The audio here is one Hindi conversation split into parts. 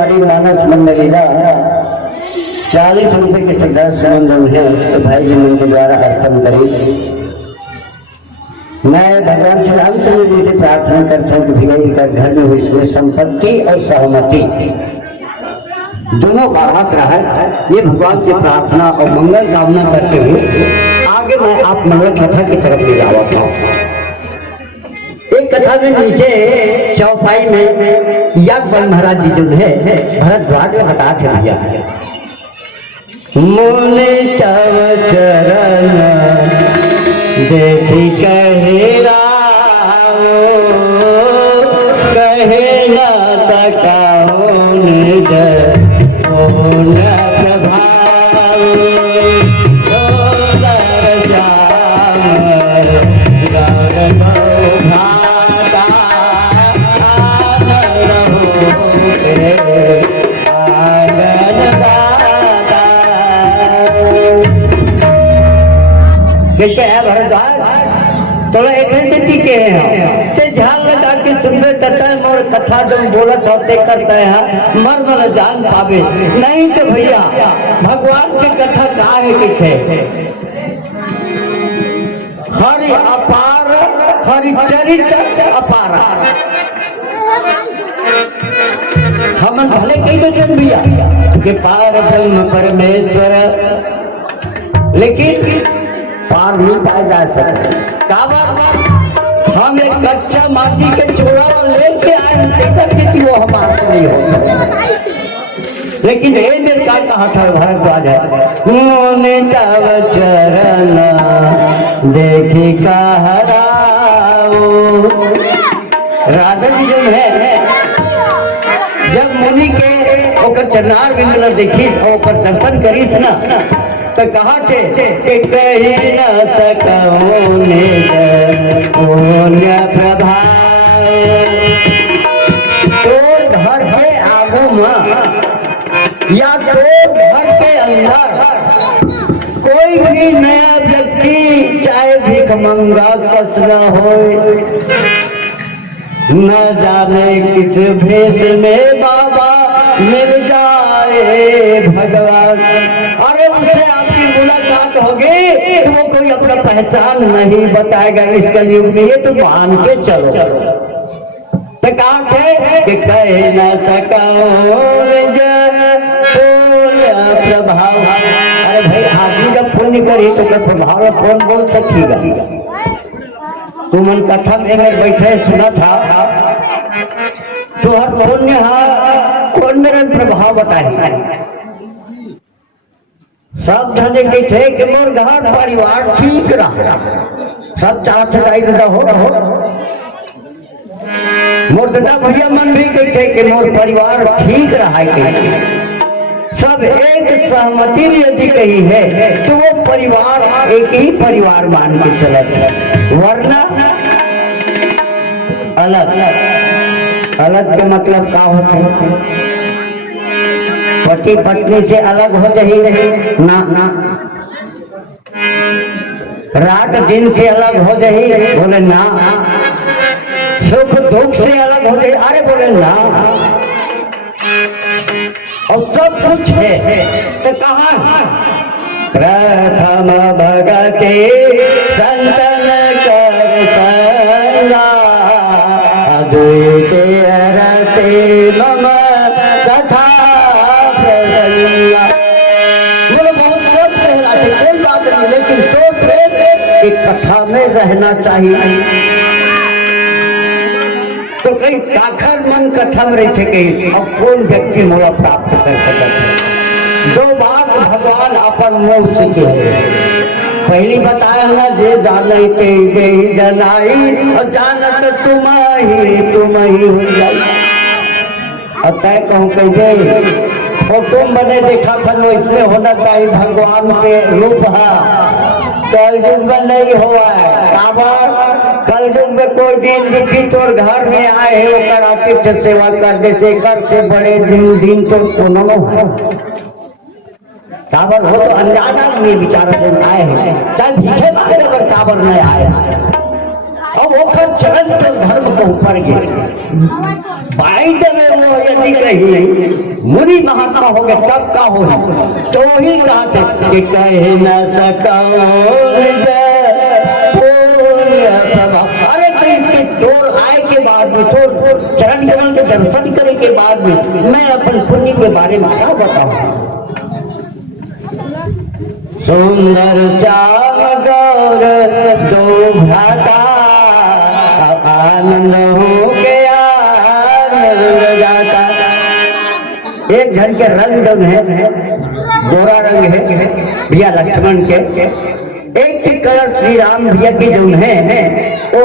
हमारी मानस मंडलीला 40 रुपए के सदा संबंध है तो भाई जी उनके द्वारा अर्पण करें। मैं भगवान श्री रामचंद्र जी से प्रार्थना करता हूँ कि भैया का घर में इसमें संपत्ति और सहमति दोनों बढ़ात रहा है। ये भगवान से प्रार्थना और मंगल कामना करते हुए आगे मैं आप मंगल कथा की तरफ ले जाता हूँ। एक कथा में नीचे चौपाई में याज्ञवल्क्य महाराज जी जो है भरद्वाज में बताते भैया मुनि तव चरण देखी कहे राम कहे न तकाओ निज ओन प्रभाव जोदर श्याम गौर भाता कैसे है भरद्वाज तो एक के हैं ते ध्यान लगा के सुनबे तथा मोर कथा जब बोलत होते करते हैं मर मर जान पावे नहीं तो भैया भगवान की कथा काहे की थे हरि अपार हरि चरित्र अपार हम भले कही तो भैया कि पार ब्रह्म परमेश्वर लेकिन पार नहीं पाया जा सकता। हम एक कच्चा माटी के चूड़ा लेके आए कि वो हमारे नहीं हो लेकिन ये मेरे का कहा था भरद्वाज है तव चरण देखी कहराओ राधा जी जो है जब मुनि के ओकर चरणार बिंदला देखी ओकर दर्शन करीस ना तो कहा थे कि कहीं न सको निज पुण्य प्रभाव तो घर के आगू में या तो घर के अंदर कोई भी नया व्यक्ति चाहे भिख मंगा कस न हो न जाने किस भेष में बाबा मिल जाए भगवान अरे उसे आपकी मुलाकात होगी तो वो कोई अपना पहचान नहीं बताएगा इस कलयुग में ये तो मान के चलो तो कहा थे कि कह न सको प्रभाव अरे भाई आदमी जब पुण्य करी तो क्या प्रभाव कौन बोल सकेगा तुम मन कथा में बैठे सुना था तो हर पुण्य कौन मेरे प्रभाव बताए सब धने के थे कि मोर घर परिवार ठीक रहा सब चाहते हो मोर दादा भैया मन भी कहते कि मोर परिवार ठीक रहा सब एक सहमति में यदि कही है तो वो परिवार एक ही परिवार मान के चलते वरना अलग अलग के मतलब क्या होता है पति पत्नी से अलग हो जाही नहीं ना रात दिन से अलग हो जाही बोले ना सुख दुख से अलग हो जाही अरे बोले ना और सब कुछ है तो कहाँ प्रथम भगते संतन कर संगा अद्वैत रसे मम कथा प्रसंगा बोलो बहुत सोच रहना चाहिए कोई बात नहीं लेकिन सोच रहे एक कथा में रहना चाहिए तो कहीं काखर मन कथा में रहे थे कहीं अब कौन व्यक्ति मोला प्राप्त कर सकता है दो बात भगवान अपन मुंह से कहे पहली बताया ना जे जाने के दे जनाई और जानत तुम ही हो जाई और तय कहूँ कहे फोटो बने देखा था नो इसमें होना चाहिए भगवान के रूप है कलयुग में नहीं हुआ है कलयुग में कोई दिन दुखी तोर घर में आए है ओकर आतिथ्य सेवा कर देते घर से बड़े दिन तो कोनो काबर हो तो अनजाना में बेचारा दिन आए हैं चाहे भीखे मांगे अगर काबर नहीं आए अब ओकर चरण के धर्म को ऊपर गए बाइट में वो यदि कही मुनि महात्मा हो गए तब का हो तो ही कहा थे कि कह न अरे कहीं टोल आए के बाद में तो चरण कमल के दर्शन करे के बाद में मैं अपन पुण्य के बारे में क्या बताऊं। सुंदर श्याम गौर दो भ्राता आनंद हो गया जाता। एक जन के रंग है गोरा रंग है भैया लक्ष्मण के, एक के कलर श्री राम भैया के जो है वो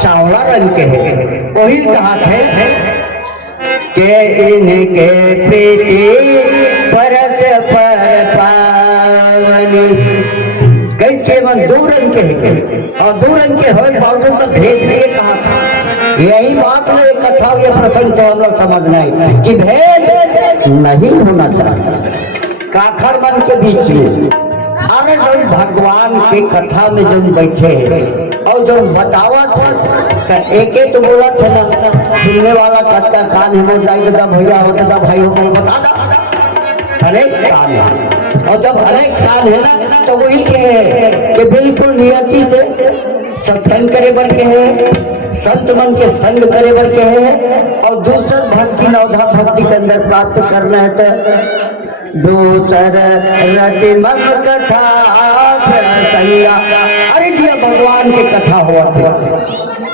सांवला रंग के है। वही कहा थे के इनके प्रीति परत पर पावनी कई केवल दो रंग के है और दो रंग के हो बावजूद तो भेद ये कहा था। यही बात में एक कथा ये प्रसंग से हम लोग समझना है कि भेद नहीं होना चाहिए काखर मन के बीच में। अरे जो भगवान के कथा में जो बैठे हैं और जो बतावा था एक तो बोला था ना सुनने वाला कहता कान हिमो जाए तो भैया होता था भाई हो बता दा अनेक कान है और जब अनेक कान है ना तो वही के बिल्कुल नियति से सत्संग करे बर के है संत मन के संग करे बर के है और दूसर भक्ति नवधा भक्ति के अंदर प्राप्त करना है तो दूसर रति मम कथा अरे जी भगवान की कथा हुआ थे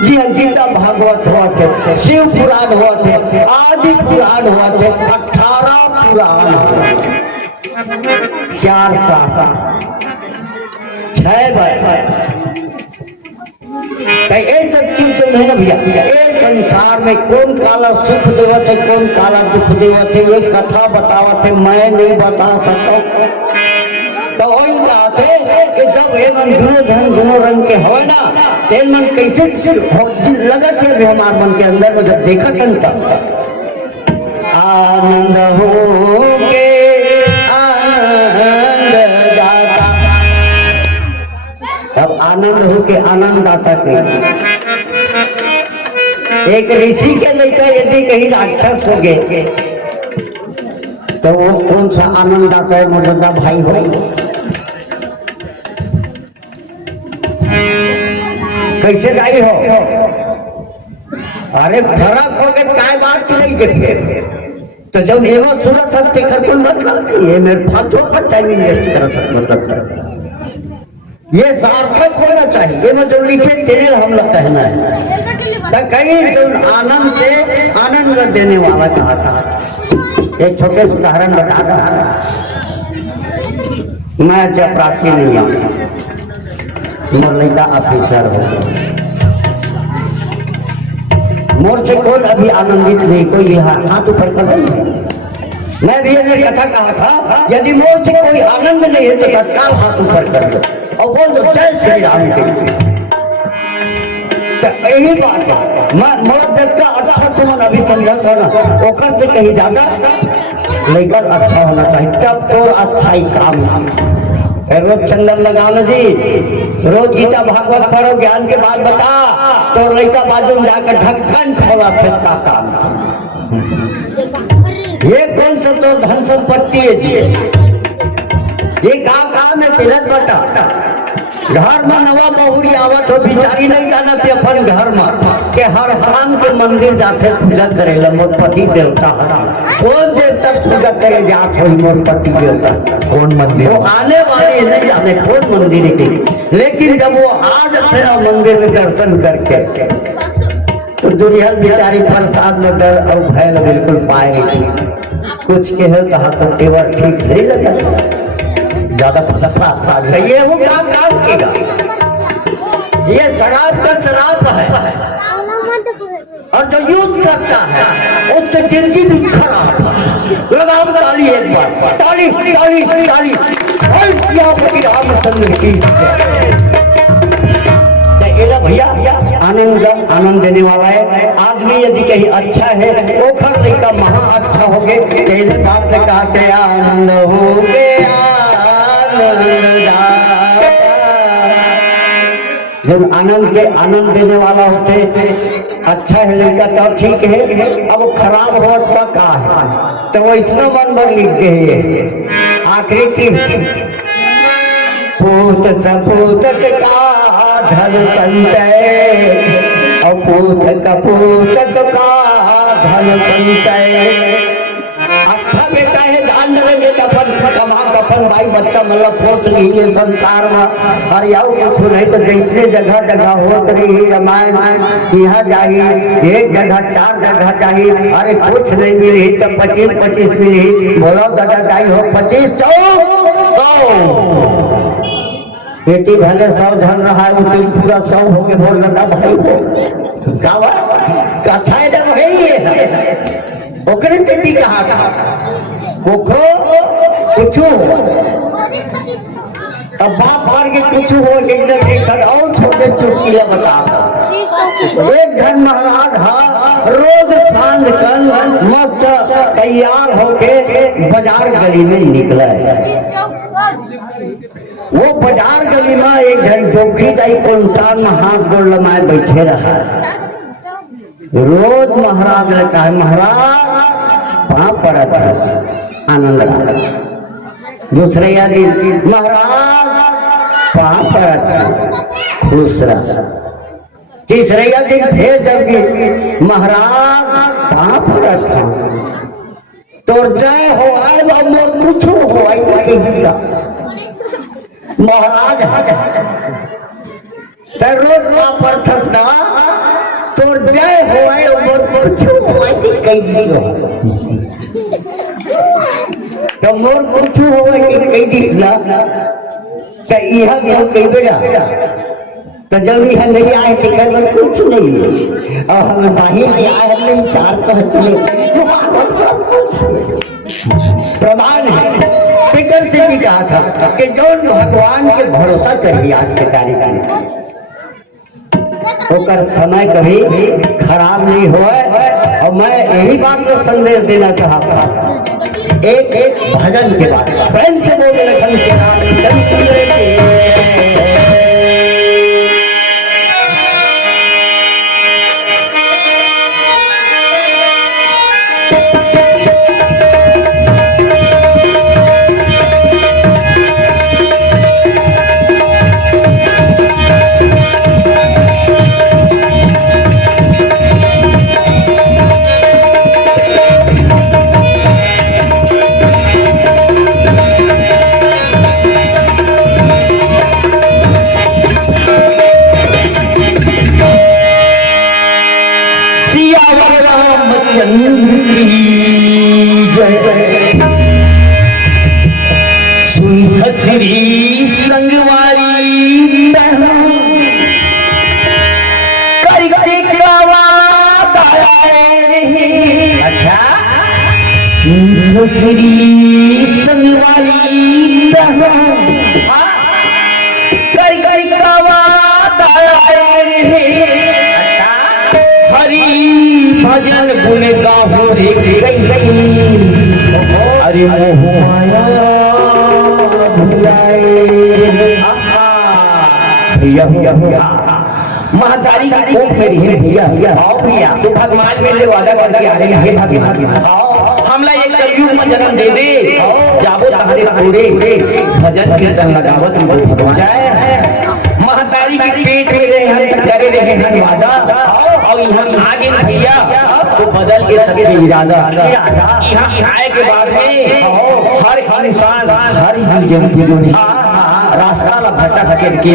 जी गीता भागवत हुआ थे शिव पुराण हुआ थे आदि पुराण हुआ थे 18 पुराण 4 शास्त्र 6 बार ये सब चीज जो है ना भैया ये संसार में कौन काला सुख देवत है कौन काला दुख देवत है ये कथा बतावत है मैं नहीं बता सकता। तो वही बात है कि जब एवं दोनों रंग के हो ना तेल मन कैसे लगत है हमारे मन के अंदर में जब देखा तब आनंद हो के आनंद जाता तब आनंद हो के आनंद आता के एक ऋषि के लेकर यदि कहीं राक्षस हो गए तो वो कौन सा आनंद आता है मुर्दा भाई हो कैसे गाई हो अरे फर्क हो गए काय बात नहीं देखिए तो जब एवं सूरत हम देखकर कोई मतलब नहीं है मेरे फालतू पर टाइमिंग वेस्ट कर सकता ये सार्थक होना चाहिए ये मैं जो लिखे तेरे हम लोग कहना है तो कहीं जो आनंद से आनंद देने वाला कहा था। एक छोटे से उदाहरण बता रहा मैं जब प्राची नहीं हूँ मुरली का ऑफिसर हो मोर से कोई अभी आनंदित नहीं कोई हाथ ऊपर कर नहीं मैं भी ये कथा कहा था यदि मोर से कोई आनंद नहीं है तो तत्काल हाथ ऊपर कर दो और बोल दो जय श्री राम के तो यही बात है मर्द का अच्छा तुम अभी समझा था ना ओकर से कहीं ज्यादा लेकर अच्छा होना चाहिए तब तो अच्छा ही काम रोज चंदन लगाना जी रोज गीता भागवत पढ़ो ज्ञान के बाद बता तो लड़का बाजू में जाकर ढक्कन खोला फिर का काम ये कौन सा तो धन संपत्ति है जी ये काम है तिलक बता घर में नवा बहुरी आवत हो बिचारी नहीं जाना थे अपन घर में के हर शाम के मंदिर जाते पूजा करे मोर पति देवता कौन देवता पूजा करे जात हो मोर पति देवता कौन मंदिर वो आने वाले नहीं जाने कौन मंदिर के लेकिन जब वो आज से मंदिर में दर्शन करके तो दुनिया बिचारी प्रसाद में डर और भय बिल्कुल पाएगी कुछ के है कहा तो तेवर ठीक नहीं लगा ज्यादा ये वो क्या काम किया ये शराब का शराब है और जो युद्ध करता है उससे जिंदगी भी खराब लगाओ ताली एक बार ताली ताली ताली रामचंद्र की भैया आनंद आनंद देने वाला है आदमी यदि कहीं अच्छा है वो खर लेकर महा अच्छा हो गए बात से कहा आनंद हो गया जब आनंद के आनंद देने वाला होते अच्छा है लड़का तब ठीक है, अब वो खराब हो तो का है, तो वो इतना मन भर लिख गए आखिरी की पूत सपूत का धन संचय और पूत कपूत का धन संचय। अच्छा बेटा है ध्यान रखेंगे कफन कमा कफन भाई बच्चा मतलब पहुंच रही है संसार में और याऊ कुछ नहीं तो जितने जगह जगह होत रही रामायण यहाँ जाइए एक जगह 4 जगह जाइए, अरे कुछ नहीं मिली तो 25 मिली, बोलो दादा जाई हो 25 100 बेटी भले 100 धन रहा है वो पूरा 100 हो गए बोल दादा भाई हो कथा एकदम है ओकरे तेती कहा था कोखो कुछ अब बाप मार के कुछ हो एकदम एक और छोटे चुटकिला बता एक घन महाराज हा रोज सांझ कल मस्त तैयार होके बाजार गली में निकला है। वो बाजार गली में एक घन डोकरी टाइप को उतार में हाथ गोड़ लमाए बैठे रहा। रोज महाराज ने कहा महाराज वहां पड़ा था आनंद रहा। दूसरे दिन महाराज वहां पड़ा था खुश रहा। तीसरे दिन फिर जब महाराज वहां पड़ा था तो जय हो आए मोर पूछो हो आई तो महाराज रोज पर थसना तो जय हो आए मोर पूछो हो आई तो मोर पूछो हो कई दिखला तो यह कई बेटा तो जब यह नहीं आए तो कर कुछ नहीं और हम बाहर में आए नहीं 4 पहुंचले प्रमाण है। फिकर से भी कहा था कि जो भगवान के भरोसा करिए आज के तारीख में होकर समय कभी खराब नहीं हो। और मैं यही बात को संदेश देना चाहता एक भजन के बाद स्वयं से बोले लखन के नाम श्री संगवारी अच्छा श्री संगवारी हरि भजन गुण गाहो रे अरे मोह भैया महातारी की कोख में रही भैया आओ भैया तो भगवान मेरे वादा करके आ रहे हैं भगवान हमला एक कलयुग में जन्म दे दे जाबो तहरे पूरे भजन कीर्तन लगावत भगवान महातारी के पेट में रहे हम करे रहे हैं वादा और यहाँ आगे भैया तो बदल के सके इरादा यहाँ आए के बाद में हर इंसान हर जन रास्ता ला भटक के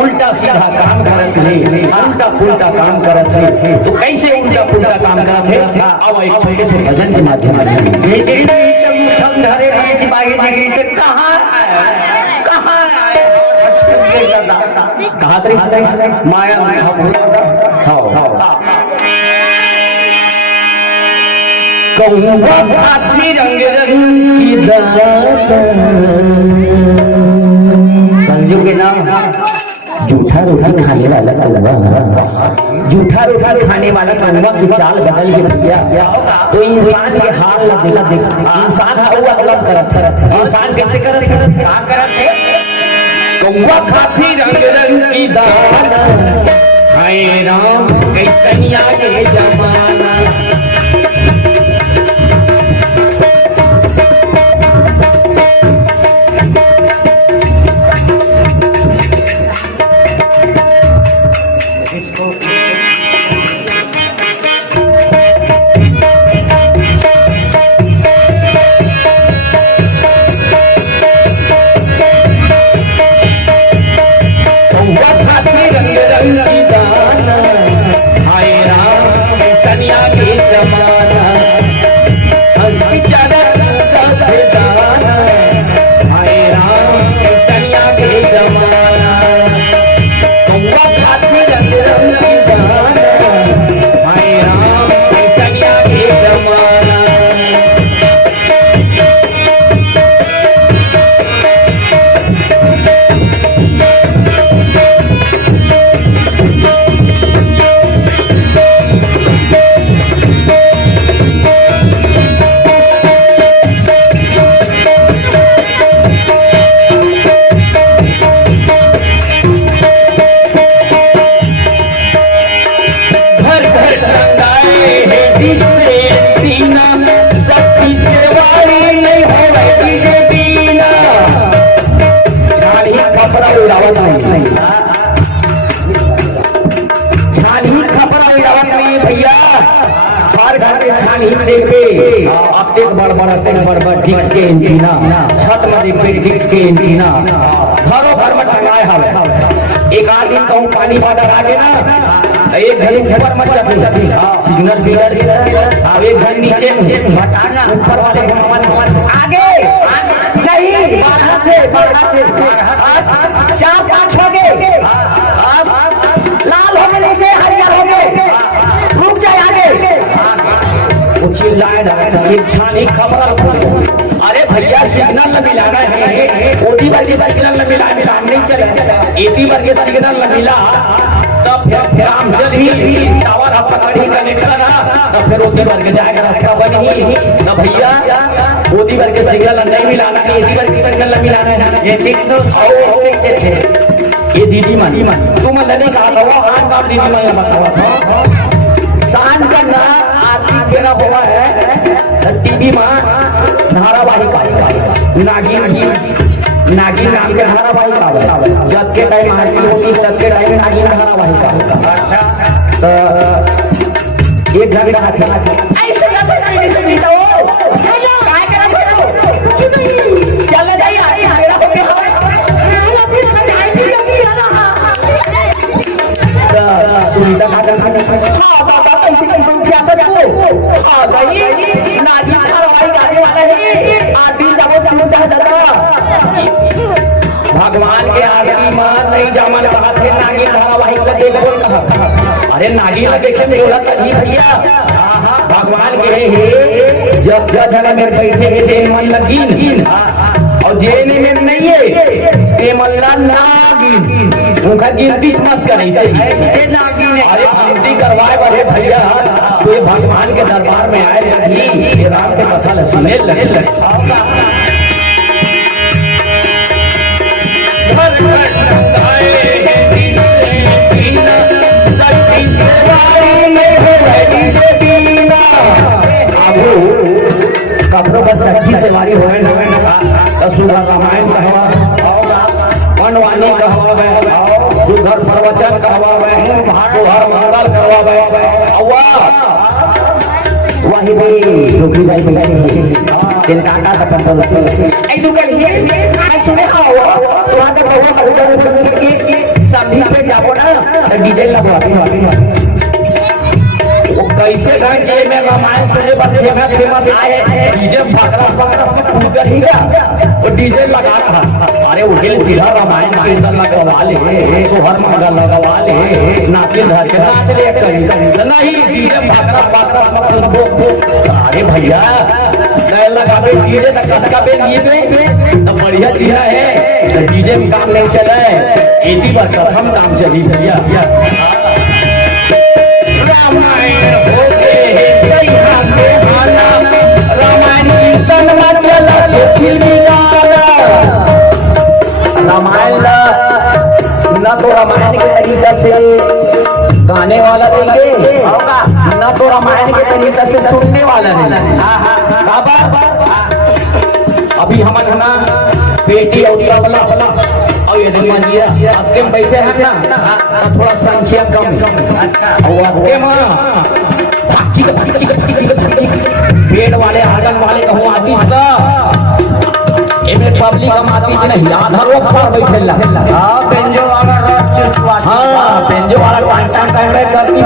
उल्टा सीधा काम करत है उल्टा पुल्टा काम करत है। तो कैसे उल्टा पुल्टा काम करत है अब एक छोटे से भजन के माध्यम से धरे कहाँ माया रंग रंग की संजू के नाम जूठा रोटी खाने वाला कौवा जूठा रोटी खाने वाला कौवा की चाल बदल के भैया तो इंसान के हाल लगा देख इंसान हुआ अलग करत इंसान कैसे करत है कौवा खाती रंग रंग की दाना, हाय राम कैसन आगे जमाना। डिस्क के एंटीना छत में देखे डिस्क के एंटीना घरों घर में टंगाए हवे। एक आध दिन कहूँ पानी वाटर आगे ना एक घड़ी ऊपर मत चढ़े सिग्नल बिगड़ अब एक घड़ी नीचे हटाना ऊपर वाले आगे नहीं बढ़ाते चार पाँच हो गए लाल हो गए से हरियर हो गए रुक जाए आगे चिल्लाए खबर। अरे भैया सिग्नल न मिलाना है ओडी वर्ग सिग्नल न मिला काम नहीं चले एटी वर्ग सिग्नल न मिला तब फिर काम चल ही टावर पकड़ी कनेक्शन तब फिर ओडी वर्ग जाएगा रास्ता बनी न भैया ओडी वर्ग सिग्नल नहीं मिलाना है एटी वर्ग सिग्नल न मिलाना है ये ठीक ये दीदी मानी तुम नहीं कहा था वो आज काम दीदी मैं बतावा था शान का ना आदि केना हुआ है टीवी में धारावाहिक नागिन नागिन नाम के धारावाहिक जब के टाइम हाजिर होगी तब के टाइम नागिन धारावाहिक तो एक घंटा ऐसे चल भगवान के आदमी मां नहीं जामन कहा थे नागिन धारावाहिक का देखो अरे नागिन देखे बोला तभी भैया भगवान के हे जब जगह में बैठे हैं जेल मन लगीन और जेल में नहीं है ये मल्ला नागिन उनका गिनती मत करे से नागिन अरे गिनती करवाए बड़े भैया तो भगवान के दरबार में आए थे राम के कथा सुने लगे कपड़ों पर सच्ची सवारी हो सुधर रामायण कहवा मनवानी कहवा सुधर प्रवचन कहवा तुहर मंगल करवा वही भी दुखी भाई दिन काटा का पंतल ऐ दुकान ये मैं सुने आओ तो वहां तक बहुत सभी पे जाओ ना डीजल लगवा कैसे घंटे में रामायण सुने पर फेमस आए डीजे पकड़ा ही गया डीजे लगा रहा अरे उठिल सीधा रामायण कीर्तन लगवा ले तो हर मंगल लगवा ले नाचे धर के नाच ले कहीं नहीं डीजे पकड़ा अरे भैया लगा डीजे का पे तो बढ़िया दिया है तो डीजे में काम नहीं चले एटी बार प्रथम काम चली भैया रामायण हो गए रामायण कीर्तन रामायण अच्छा तो रामायण के तरीके से सुनने वाला नहीं। अभी हम ना बेटी और तबला और ये दिया आपके में बैठे हैं ना थोड़ा संख्या कम और आपके पेड़ वाले आंगन वाले कहूँ आतिश इनमें पब्लिक हम आतिश नहीं आधा लोग पर बैठे ला बेंजो वाला हाँ बेंजो वाला टाइम में करती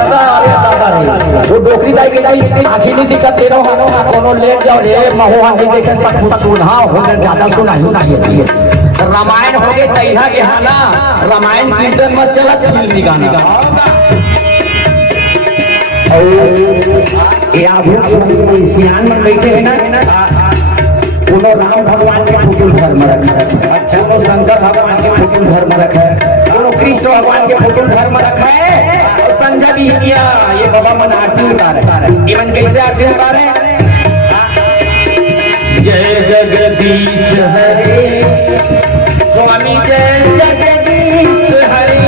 वो डोकरी दाई के दाई इसकी आखिर नहीं दिक्कत दे रहा हूँ कोनो ले जाओ ले महुआ नहीं देखे सब कुछ सुना हो ज्यादा सुना ही नहीं रामायण हो गए तैहा के हाना रामायण कीर्तन मत चला फिल्म गाना सियान में बैठे है ना उन्होंने राम भगवान के फोटो घर में रखा अच्छा तो शंकर भगवान के फोटो घर में रखा है उन्होंने कृष्ण भगवान के फोटो घर में रखा है और संजय भी किया ये बाबा मन आरती उतारे इवन कैसे आरती उतारे जय जगदीश हरे स्वामी जय जगदीश हरे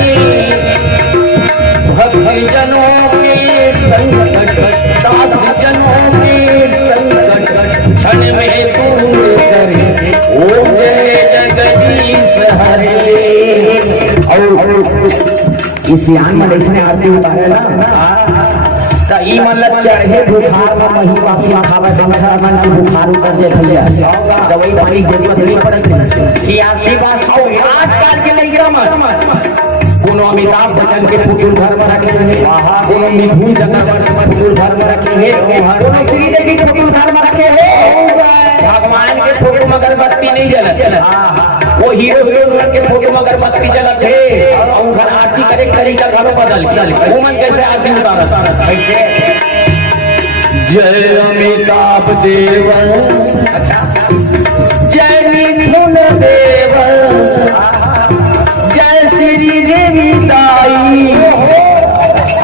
भक्ति जनों के संकट साधु जनों के संकट क्षण में दूर करे ओम जय जगदीश हरे। और इस यान में ऐसे आरती उतारे ना तो ई मतलब चढ़े बुखार में महिवासी खावे बंधा मन की बुखार उतर दे भैया दवाई वाली जरूरत नहीं पड़ेगी ये आसी बात हो आजकल के लइका में कोनो अमिताभ बच्चन के पुतुल घर में रखे हैं कोनो मिथुन जगह पर पुतुल घर में रखे हैं कोनो श्रीदेवी के पुतुल घर में रखे हैं भगवान के फोटो में अगरबत्ती नहीं जलत वो हीरो हीरोइन के फोटो में अगरबत्ती जलत है और घर आरती करे तरीका घरों बदल वो मन कैसे आरती उतारत कैसे जय अमिताभ देवन जय मिथुन देवन जय श्री देवी दाई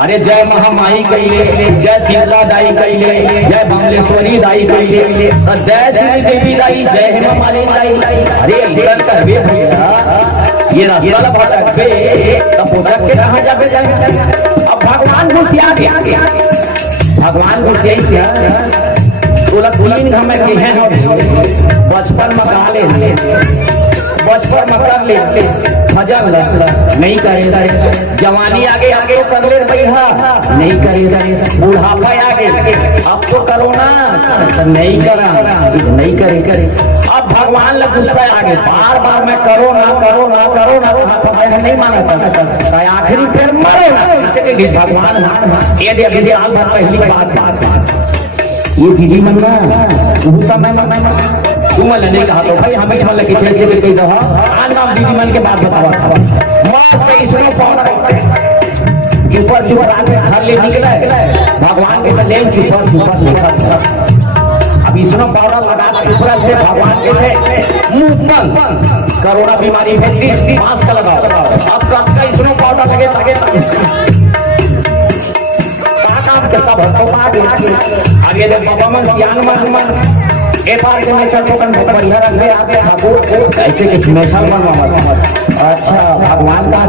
अरे जय महामाई कैले जय शीतला दाई कैले जय बमलेश्वरी दाई कैले जय श्री देवी दाई जय हेमा मालिनी दाई अरे ऐसा करबे भैया ये रास्ता भटकबे तब भटक के कहाँ जाबे अब भगवान घुसिया गया भगवान घुसिया बोला तीन हमें की है बचपन में गा ले बचपन में कर ले भजन नहीं करे जवानी आगे आगे तो कर ले भैया नहीं करे बुढ़ापा आगे अब तो करो ना नहीं करा नहीं करे अब भगवान लग गुस्सा आगे बार बार मैं करो ना नहीं माना आखिरी फिर मरो ना भगवान ये देखिए साल भर पहली बात ये दीदी मनना उस समय तुम नहीं कहा तो भाई हमें छल के कैसे के कह दो नाम दीदी मन के बात बतावा मस्त इसमें पावर ऊपर ऊपर आके घर ले निकले भगवान के लेन ऊपर अब इसमें पावर लगा चुपरा से भगवान के से मुंह बंद कोरोना बीमारी में मास्क लगाओ अब सबका इसमें पावर लगे सब आगे बाबा मन ज्ञान मन ए पार के में चलते कन बढ़िया रंगे आगे ठाकुर ऐसे के हमेशा मनवा अच्छा भगवान का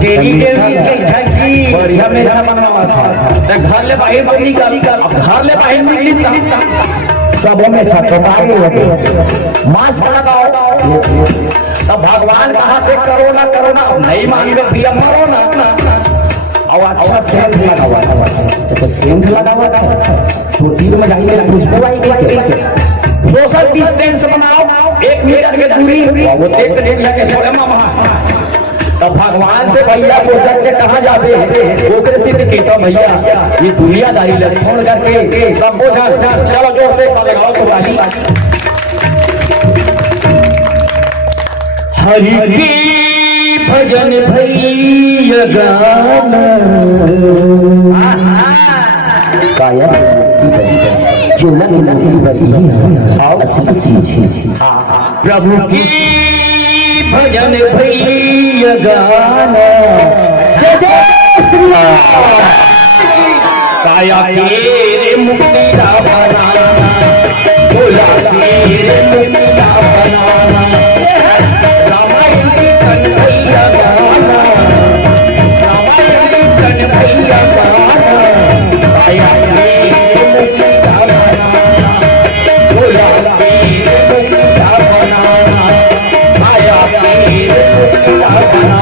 देवी के झंडी बढ़िया में मनवा था घर ले बाहर बगली का घर ले बाहर निकली सबों में छटपटाई होती मास्क लगाओ तब भगवान कहाँ से करो ना नहीं मांगे प्रिय मरो ना और अच्छा सेंट लगा हुआ तो सेंट लगा हुआ छोटी में जाइए खुशबू आएगी सोशल डिस्टेंस बनाओ 1 मीटर की दूरी वो देख के थोड़ा मामा तब भगवान से भैया पूछते के कहाँ जाते हैं ओकरे से कहता भैया ये दुनियादारी ले फोन करके सब बोझा चलो जोर से लगाओ तो वाली हरि की भजन भैया गाना काया जो लगी बड़ी असली चीज है प्रभु की भजन भैया गाना जय जय श्री राम काया तेरे मुक्ति का बनाना बोला तेरे मुक्ति का बनाना रामायण की कन्हैया गाना रामायण की कन्हैया गाना बना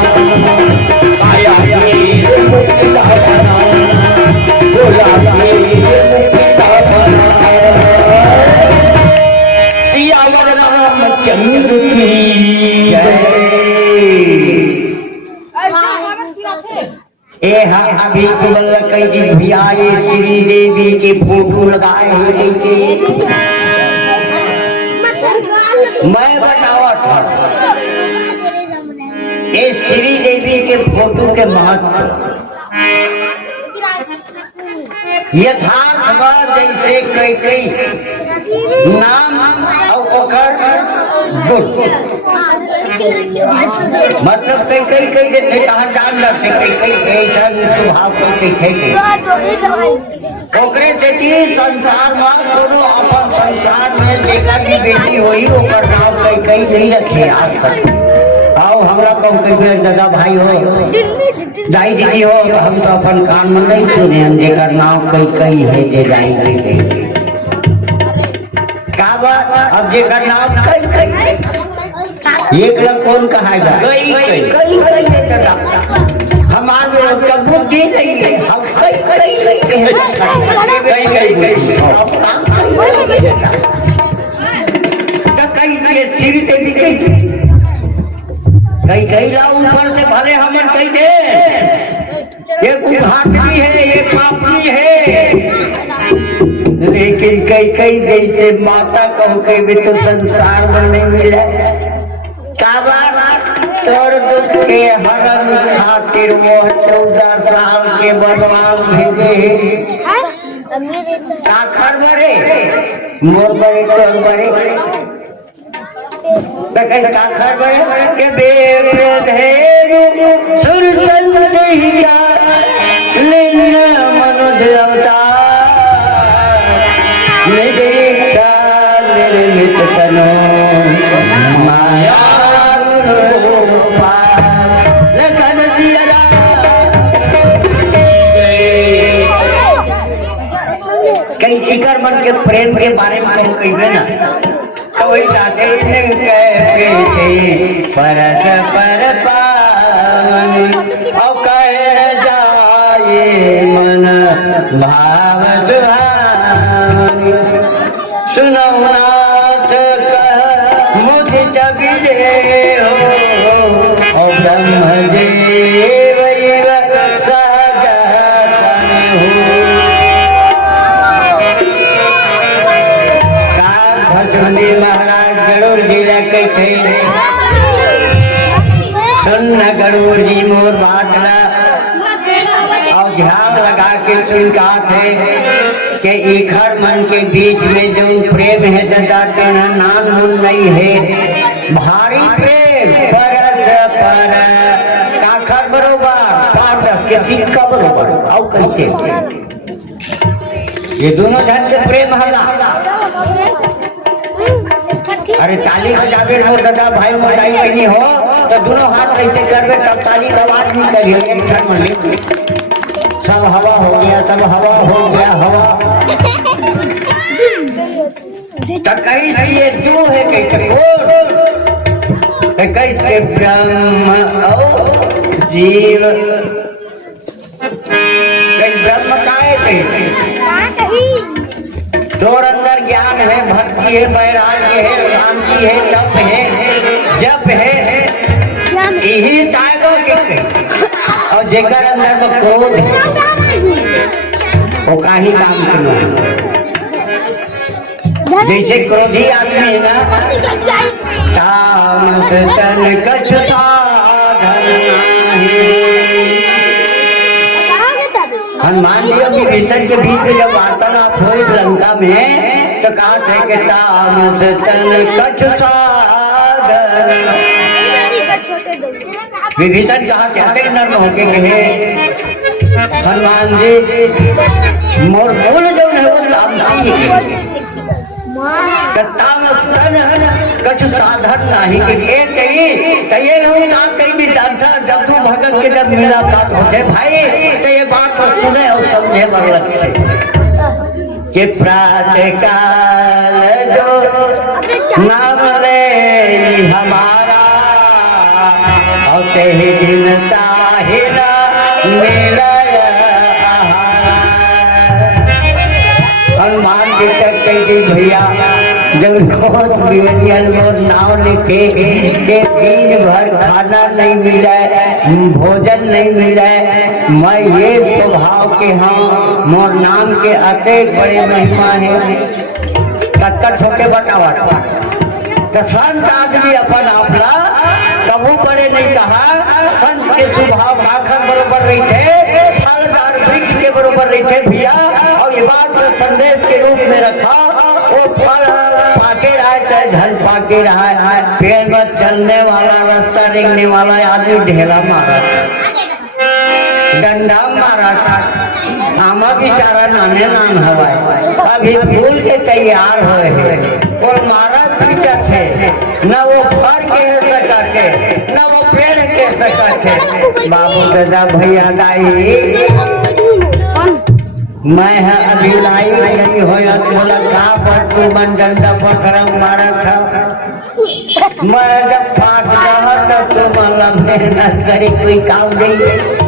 आया हीर मुक्ता बना भोला हीर मुक्ता बना सियावर रामचंद्र की जय। ए हाँ अभी केवल कई दिन भी आए श्री देवी के फोटो लगाए हुए थे। मैं बतावा था ये श्री देवी के फोटो के महत्व यथार्थ जैसे कई कई नाम और ओकर गुण मतलब कई कई कई जैसे कहा जान से कई कई ऐसा स्वभाव कई कई ओकरे से संसार में कोनो अपन संसार में देखा की बेटी हुई ओकर नाम कई कई नहीं रखे आज तक। आओ हमरा कम कई बेर दादा भाई हो दाई दीदी हो हम तो अपन कान में नहीं सुने हम जेकर नाम कई कई है दे दाई दीदी का बात अब जेकर नाम कई कई एक लग कौन कहा जाए कई कई कई कई हमारे लोग का बुद्धि नहीं है हम कई कई कई श्री देवी कई कई ला ऊपर से भले हमन कई दे एक उद्घाटनी है एक पापनी है लेकिन कई कई जैसे माता कहो कई भी तो संसार में नहीं मिले तोर दुख के हरण खातिर वो 14 साल के बनवास भेजे का खरबरे मोर बड़े तोर बड़े कई का खरबरे के बेर धेनु सुरचंद दहिया लिंग मनुष्य अवतार मेरे काल निर्मित तनो माया कई शिकर मन के प्रेम के बारे में कहूँ कही ना तो वही जाते परत पर पावन और कह जाए मन भाव सुहावन सुनो नाथ कह मुझ जबिले हो और ब्रह्म देव महाराज गरुड़ जी रखे थे सुन गरुड़ जी मोर बात और ध्यान लगा के सुनता थे कि इखर मन के बीच में जो प्रेम है दादा तेना नाम मुन नहीं है भारी प्रेम परत पर काखर बरोबर पारदर्श के सिक्का बरोबर और कैसे ये दोनों धन के प्रेम हला अरे ताली बजावे हो दादा भाई मोटाई नहीं हो तो दोनों हाथ कैसे करवे तब ताली आवाज नहीं करिए सब हवा हो गया सब हवा हो गया हवा तो कैसे ये तू है कैसे कैसे ब्रह्म और जीव ब्रह्म का है तोर अंदर ज्ञान है भक्ति है वैराग्य है शांति है तप है जप है यही तायगो के और जेकर अंदर में क्रोध है वो काही काम करना जैसे क्रोधी आदमी है ना तामस तन कछु साधन हनुमान जी अपने भीतर के बीच जब वार्तालाप हुई लंका में तो कहा थे कि तामस तन कछु साधन विभीषण कहा चाहते नर्म होके कहे हनुमान जी मोर मूल जो है वो तामसी है कछु साधन नहीं कही ना कहीं भी जानता जब तू भगत के जब मिला बात होते भाई तो ये बात को सुने और समझे बरलत से कि प्रातः काल जो नाम ले हमारा और कही दिन ताहिरा मेरा हनुमान जी तक कही भैया जब नाव लिखे के दिन भर खाना नहीं मिला भोजन नहीं मिला मैं ये स्वभाव के हाँ मोर नाम के अतेक बड़े महिमा है कटकट होके बतावा तो संत आदमी अपन आपला कबू बड़े नहीं कहा संत के स्वभाव राखन बरोबर रही थे फलदार वृक्ष के बरोबर रही थे भैया और ये बात को संदेश के रूप में रखा वो फल पाके रहा चाहे धन पाके रहा पेड़ में चलने वाला रास्ता रेंगने वाला आदमी ढेला मारा डंडा मारा था आमा बेचारा नाने नान हवाए अभी फूल के तैयार हुए हैं और मारा पीटा थे न वो फर के सका थे न वो पेड़ के सका थे बाबू दादा भैया दाई मैं है अभी लाई नहीं हो बोला कहाँ पर तू मन डंडा पकड़ा मारा था मैं जब फाट रहा था तो माला मेहनत करे कोई काम नहीं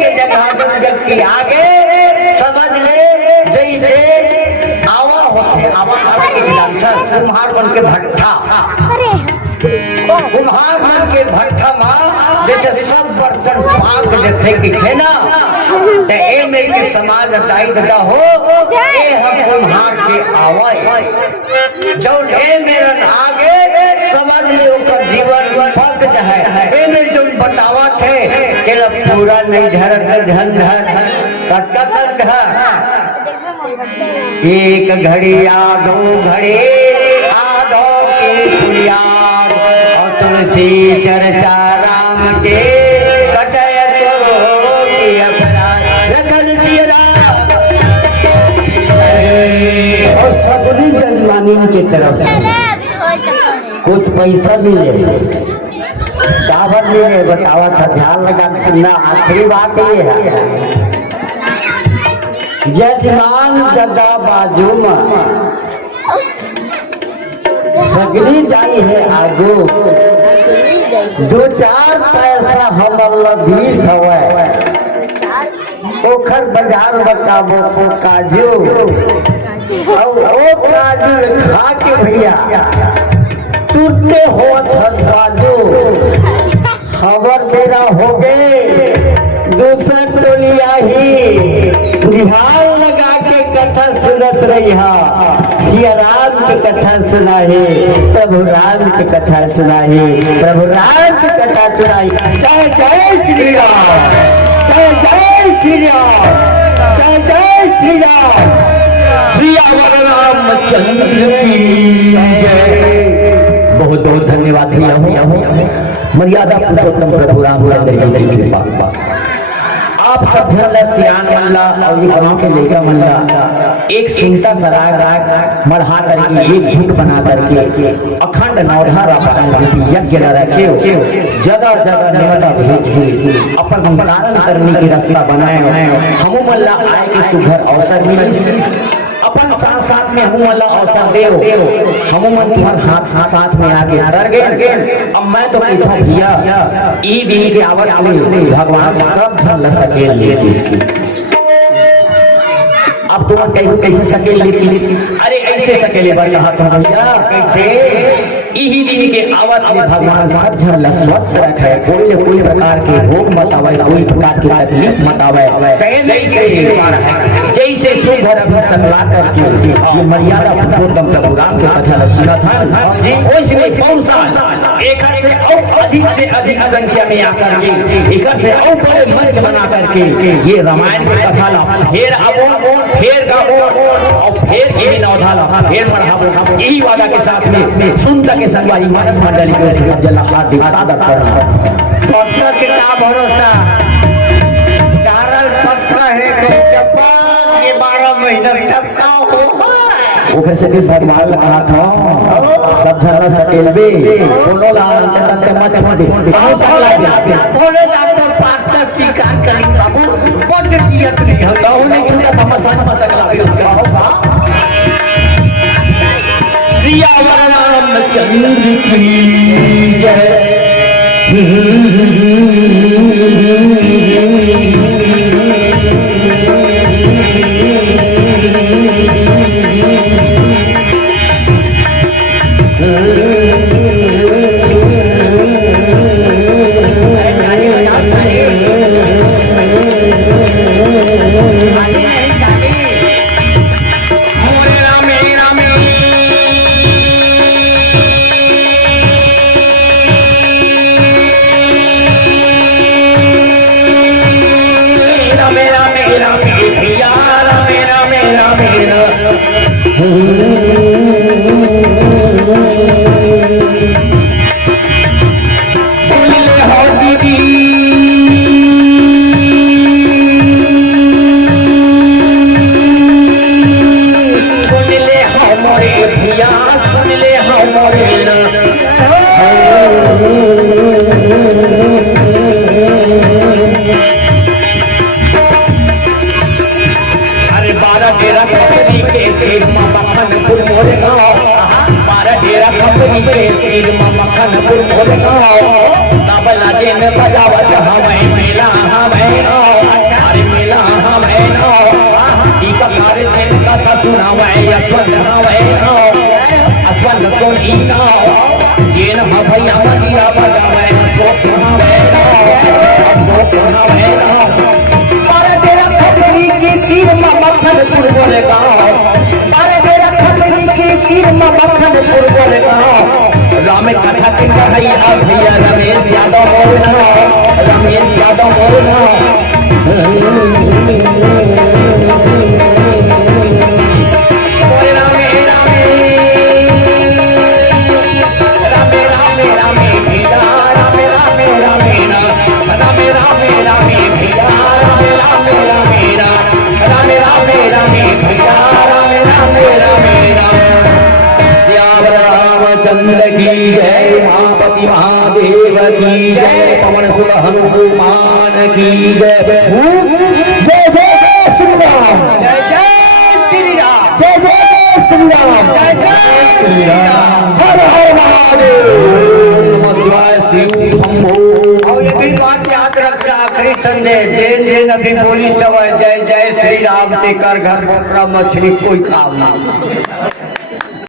के जगह जब व्यक्ति आगे समझ ले जैसे आवा होते आवा के खिलाफ कुम्हार बन के भट्ठा कुम्हार बन के भट्ठा माँ जैसे सब बर्तन पाक जैसे कि थे ना तो ए मेरे समाज दायित्व का हो ए हम कुम्हार के आवाज जो ए मेरे आगे समझ ले ऊपर जीवन फक है ए मेरे जो बतावा थे कि पूरा नहीं झरत झन एक घड़ी आधो घड़ी आधो की फुलियार और तुलसी चर्चा राम के और सबरी जजमानी की तरफ कुछ पैसा मिले काबर मिले बतावा था ध्यान लगा सुनना आखिरी बात ये है जजमान जदा बाजू में सगरी जाई है आगो दो चार पैसा हमर लधीस हवे ओखर बाजार बताबो को काजू और ओ काजू खा के भैया टूटते हो बाजू खबर मेरा हो गए दूसरा टोलिया ही बिहार लगा के कथा सुनत रही सिया राम की कथा सुनाही प्रभु राम की कथा सुनाही प्रभु राम की कथा सुनाही जय जय श्री राम जय जय श्री राम जय जय श्री राम सियावर रामचंद्र की जय। बहुत बहुत धन्यवाद भैया मर्यादा पुरुषोत्तम प्रभु रामचंद्र जी की कृपा आप सब झरला सियान मल्ला और ये गांव के लेकर मल्ला एक सुनता सा राग मढ़ा करके एक घुट बना करके अखंड नौधा यज्ञ रखे जगह जगह नेवता भेज के अपन हम कारण करने की रास्ता बनाए हमू मल्ला आए के सुघर अवसर मिली अपन साथ साथ में हम वाला अवसर देव हम मन तुम्हारे हाथ साथ में आगे डर गए अब मैं तो पूछा भैया ई दिन के आवत आवे भगवान सब झल सके ले अब तुम कैसे सकेले अरे ऐसे सकेले बता तो भैया कैसे यही दिन के आवत में भगवान सब झल स्वस्थ रखे कोई प्रकार के भोग मत आवे कोई प्रकार की तकलीफ मत आवे जैसे सुधर अभी संगला करके ये मर्यादा पुरुषोत्तम प्रभु राम के कथा सुना था वैसे कौन सा एक से अधिक से अधिक संख्या में आकर के एक से और बड़े मंच बना करके ये रामायण की कथा ला फिर अब फिर गाबो और फिर ये नौधाला फिर मरहबो यही वादा के साथ में सुनता के संगवारी मानस मंडली को सब जला हार्दिक स्वागत करना पत्र के का भरोसा डारल पत्र है चप्पा ये 12 महीना चप्पा हो ओकर से भी भगवान कहा था सब झरना सकेलबे कोनो लाल तंत्र मत छोड़े बहुत सारा बोले डॉक्टर पात्र स्वीकार करी बाबू पद दियत नहीं हम कहू नहीं छूटा समस्या मसला होगा सियावर रामचंद्र की जय राम कथा के भैया भैया रमेश यादव रमेश यादव चंद्र की जय महापति महादेव की जय पवन सुत हनुमान की जय जय जय श्री राम जय जय श्री राम जय जय श्री राम जय जय श्री राम हर हर महादेव नमः शिवाय शिव शंभो। और ये भी बात याद रखना, आखिरी संदेश दिन दिन अभी बोली सब जय जय श्री राम से कर घर पोखरा मछली कोई काम ना।